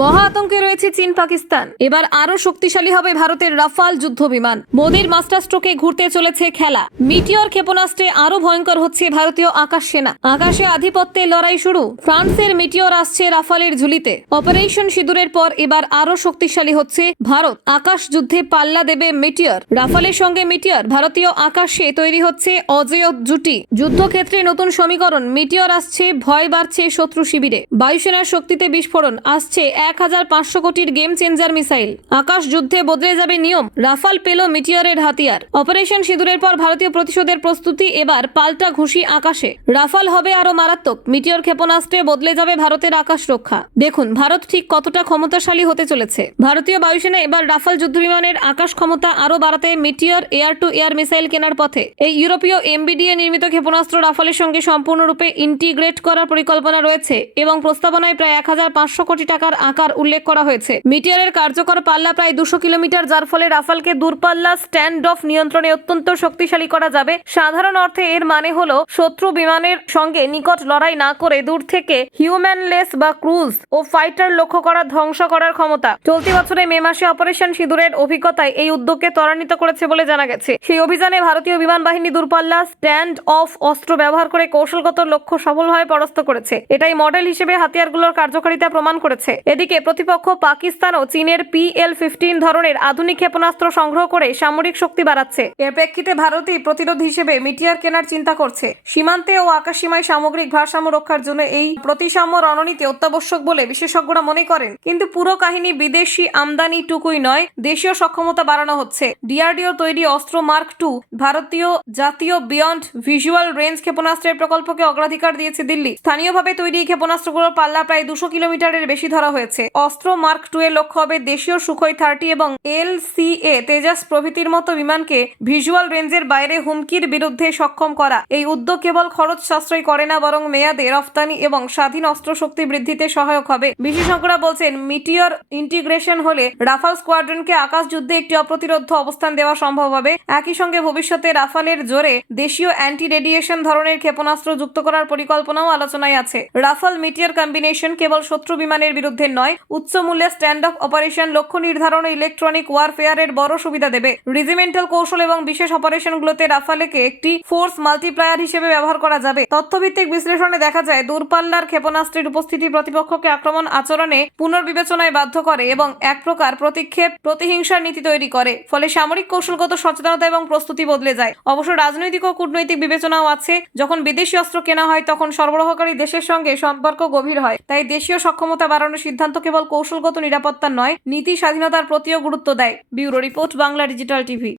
মহা আতঙ্কে রয়েছে চীন, পাকিস্তান। এবার আরও শক্তিশালী হবে ভারতের রাফাল যুদ্ধ বিমান। মোদীর মাস্টার স্ট্রোকে ঘুরতে চলেছে খেলা। মিটিয়র ক্ষেপণাস্ত্রে আরও ভয়ঙ্কর হচ্ছে ভারতীয় আকাশ সেনা আকাশে আধিপত্যে লড়াই শুরু। ফ্রান্সের মিটিওর আসছে রাফালের ঝুলিতে। অপারেশন সিঁদুরের পর এবার আরও শক্তিশালী হচ্ছে ভারত। আকাশ যুদ্ধে পাল্লা দেবে মিটিয়র রাফালের সঙ্গে মিটিয়র ভারতীয় আকাশে তৈরি হচ্ছে অজেয় জুটি। যুদ্ধক্ষেত্রে নতুন সমীকরণ। মিটিওর আসছে, ভয় বাড়ছে শত্রু শিবিরে। বায়ুসেনার শক্তিতে বিস্ফোরণ। আসছে এক হাজার পাঁচশো কোটির গেম চেঞ্জার মিসাইল। আকাশ যুদ্ধে বদলে যাবে নিয়ম। রাফাল পেল মিটিয়রের হাতিয়ার। অপারেশন সিঁদুরের পর ভারতীয় প্রতিশোধের প্রস্তুতি এবার পাল্টা ঘুষি আকাশে। রাফাল হবে আরও মারাত্মক। মিটিয়র ক্ষেপণাস্ত্রে বদলে যাবে ভারতের আকাশ রক্ষা। দেখুন, ভারত ঠিক কতটা ক্ষমতাশালী হতে চলেছে। ভারতীয় বায়ুসেনা এবার রাফাল যুদ্ধবিমানের আকাশ ক্ষমতা আরও বাড়াতে meteor air to air missile কেনার পথে। এই ইউরোপীয় এমবিডিএ নির্মিত ক্ষেপণাস্ত্র রাফালের সঙ্গে সম্পূর্ণরূপে ইন্টিগ্রেট করার পরিকল্পনা রয়েছে এবং প্রস্তাবনায় প্রায় এক হাজার পাঁচশো কোটি টাকার আকার উল্লেখ করা হয়েছে। মিটিয়রের কার্যকর পাল্লা প্রায় দুশো কিলোমিটার, যার ফলে রাফালকে দূরপাল্লা স্ট্যান্ড অফ নিয়ন্ত্রণে অত্যন্ত শক্তিশালী করা যাবে। সাধারণ অর্থে এর মানে হলো শত্রু বিমানের সঙ্গে নিকট লড়াই না করে দূর থেকে হিউম্যানলেস বা ক্রুজ ও ফাইটার লক্ষ্য করা ধ্বংস করার ক্ষমতা। চলতি বছরে মে মাসে অপারেশন সিঁদুরের অভিজ্ঞতায় এই উদ্যোগকে ত্বরান্বিত করেছে বলে জানা গেছে। সেই অভিযানে ভারতীয় বিমান বাহিনী দূরপাল্লা স্ট্যান্ড অফ অস্ত্র ব্যবহার করে কৌশলগত লক্ষ্য সফলভাবে পরাস্ত করেছে। এটাই মডেল হিসেবে হাতিয়ারগুলোর কার্যকারিতা প্রমাণ করেছে। এদিকে প্রতিপক্ষ পাকিস্তানও চীনের পিএল ফিফটিন ধরনের আধুনিক ক্ষেপণাস্ত্র সংগ্রহ করে সামরিক শক্তি বাড়াচ্ছে। এর প্রেক্ষিতে ভারতই প্রতিরোধ হিসেবে মিটিয়ার কেনার চিন্তা করছে। সীমান্তে ও আকাশসীমায় সামগ্রিক ভারসাম্য রক্ষার জন্য এই প্রতিসাম্য রণনীতি অত্যাবশ্যক বলে বিশেষজ্ঞরা মনে করেন। কিন্তু পুরো কাহিনী বিদেশি আমদানি টুকুই নয়, দেশীয় সক্ষমতা বাড়ানো হচ্ছে। ডিআরডিও তৈরি অস্ত্র মার্ক টু ভারতীয় জাতীয় বিয়ন্ড ভিজুয়াল রেঞ্জ ক্ষেপণাস্ত্রের প্রকল্পকে অগ্রাধিকার দিয়েছে দিল্লি। স্থানীয়ভাবে তৈরি ক্ষেপণাস্ত্রগুলোর পাল্লা প্রায় দুশো কিলোমিটারের বেশি ধরা হয়েছে। অস্ত্র মার্ক টু এর লক্ষ্য হবে দেশীয় সুখই থার্টি এবং এল সি এ, তেজাস প্রভৃতির মতো বিমানকে ভিজুয়াল রেঞ্জের বাইরে হুমকির বিরুদ্ধে সক্ষম করা। এই উদ্যোগ কেবল খরচ সাশ্রয় করে না, বরং মেয়াদে রফতানি এবং স্বাধীন অস্ত্র শক্তি বৃদ্ধিতে সহায়ক হবে। বিশেষজ্ঞরা বলছেন মিটিয়র ইন্টিগ্রেশন হলে রাফাল স্কোয়াড্রনকে আকাশ যুদ্ধে একটি অপ্রতিরোধ অবস্থান দেওয়া সম্ভব হবে। একই সঙ্গে ভবিষ্যতে রাফালের জোরে দেশীয় অ্যান্টি রেডিয়েশন ধরনের ক্ষেপণাস্ত্র যুক্ত করার পরিকল্পনাও আলোচনায় আছে। রাফাল মিটিয়র কম্বিনেশন কেবল শত্রু বিমানের বিরুদ্ধে নয় উচ্চ মূল্যের স্ট্যান্ড অফ অপারেশন, লক্ষ্য নির্ধারণ ও ইলেকট্রনিক ওয়ারফেয়ারের বড় সুবিধা দেবে। রেজিমেন্টাল কৌশল এবং বিশেষ অপারেশনগুলোতে রাফালেকে একটি ফোর্স মাল্টিপ্লায়ার হিসেবে ব্যবহার করা যাবে। তথ্যভিত্তিক বিশ্লেষণে দেখা যায়, দূরপাল্লার ক্ষেপণাস্ত্রের উপস্থিতি প্রতিপক্ষকে আক্রমণ আচরণে পুনর্বিবেচনায় বাধ্য করে এবং এক প্রকার প্রতিক্ষেপ, প্রতিহিংসার নীতি তৈরি করে, ফলে সামরিক কৌশলগত সচেতনতা এবং প্রস্তুতি বদলে যায়। অবশ্য রাজনৈতিক ও কূটনৈতিক বিবেচনাও আছে, যখন বিদেশি অস্ত্র কেনা হয়, তখন সরবরাহকারী দেশের সঙ্গে সম্পর্ক গভীর হয়, তাই দেশীয় সক্ষমতা বাড়ানোর সিদ্ধান্ত কেবল কৌশলগত নিরাপত্তা নয়, নীতি স্বাধীনতার প্রতিও গুরুত্ব দেয়। Bureau report, Bangla digital TV.